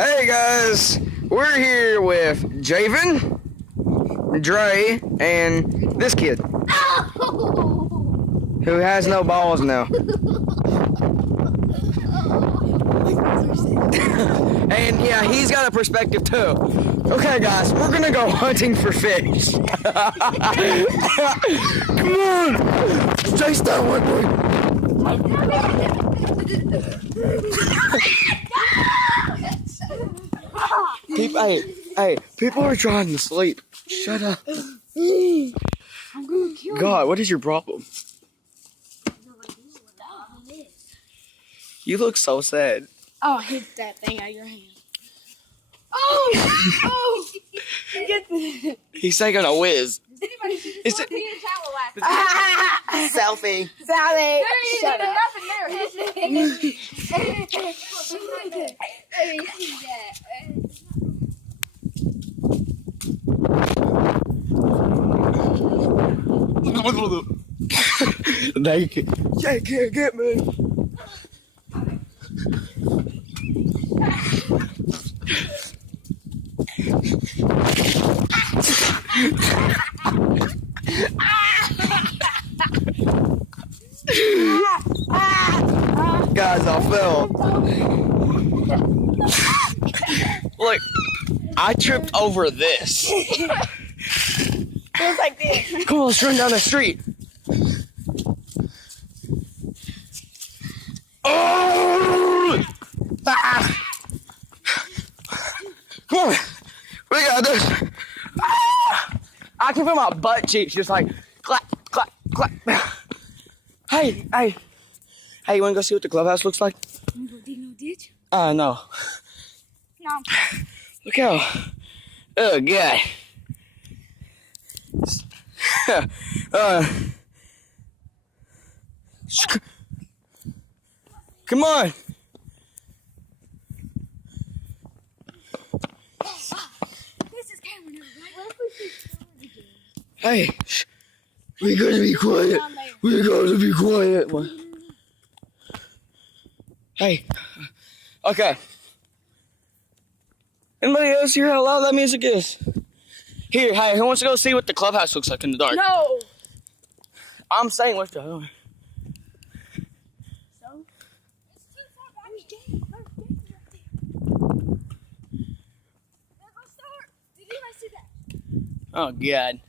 Hey guys, we're here with Javen, Dre, and this kid who has no balls now. And yeah, he's got a perspective too. Okay guys, we're gonna go hunting for fish. Come on, chase that one, boy. Hey, people are trying to sleep. Shut up. I'm gonna kill God, what is your problem? You look so sad. Oh, hit that thing out of your hand. Oh! Get this. He's taking a whiz. Does anybody see Is this it- one? Towel last Selfie. Sally, There shut ain't up. nothing there. They can't get me. Guys, I fell. Look, I tripped over this. Feels like this. Come on, let's run down the street. Oh! Ah! Come on, we got this. Ah! I can feel my butt cheeks just like clap, clap, clap. Hey, you wanna go see what the clubhouse looks like? You gonna dig no ditch? No. No. Look how. Oh God. Come on. This is Cameron, Hey, shh. We gotta be quiet. We gotta be quiet. Hey. Okay. Anybody else hear how loud that music is? Here, hey, who wants to go see what the clubhouse looks like in the dark? No. I'm saying let's go. So? It's too far back. There's my start. Did anybody see that? Oh God.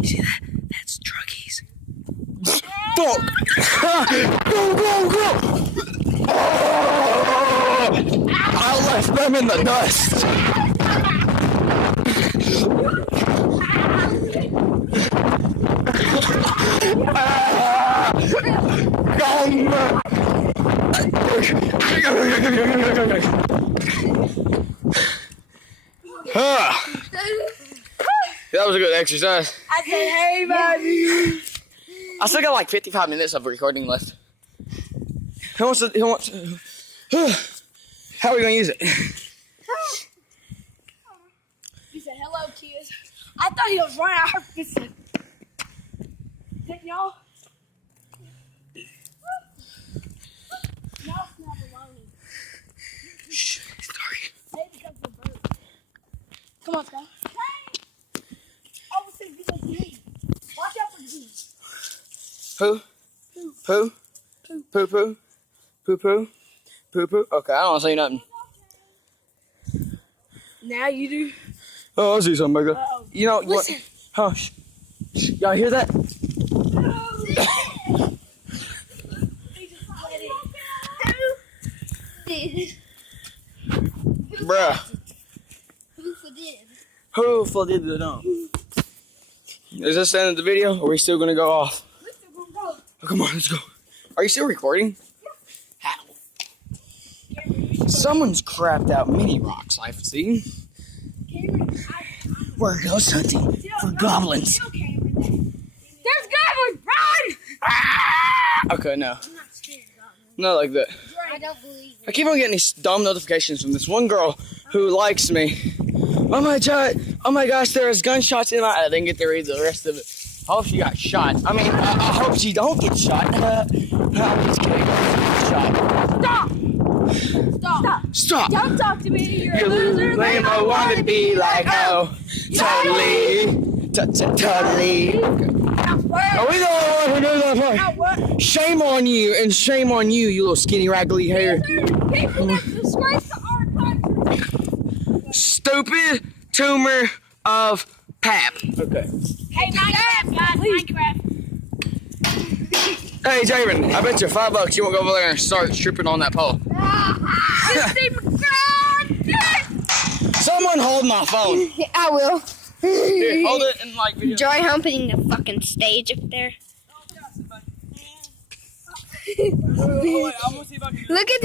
You see that? That's druggies. Go! Go! Oh! I left them in the dust. That was a good exercise. I said, hey, buddy. I still got like 55 minutes of recording left. Who wants to, how are we gonna use it? He said, hello, kids. I thought he was running. I heard he said, didn't y'all? Y'all smell baloney. Shh, it's dark. Maybe because of the bird. Come on, Scott. Hey! Oh, we said because of me. Watch out for G. Poo? Poo? Poo poo? Poo poo? Poo poo? Okay, I don't want to say nothing. Now you do. Oh, I see something, Becca. Uh-oh. You know, what? Listen. Huh? Shh. Y'all hear that? Bruh. Who did the dump? Is this the end of the video? Or are we still gonna go off? Oh, come on, let's go. Are you still recording? How? Someone's crapped out mini rocks I've seen. We're ghost hunting for goblins. There's goblins! Run! Okay, no. I'm not scared of goblins. Not like that. I don't believe I keep on getting these dumb notifications from this one girl who likes me. Oh my gosh, there's gunshots in my... I didn't get to read the rest of it. I hope she got shot. I mean, I hope she don't get shot. I'm just kidding. shot. Stop. Don't talk to me. You're a You loser. lame, I want to be like, oh, totally. Totally. Oh, we don't want to do that part. Shame on you, and shame on you, you little skinny, raggedy hair. People that disgrace the archives. Stupid tumor of pap. Okay. Hey, Minecraft, guys. Minecraft. Hey, Javen, I bet you $5 you won't go over there and start stripping on that pole. Someone hold my phone. I will. Here, hold it and like video. Joy humping the fucking stage up there. Look at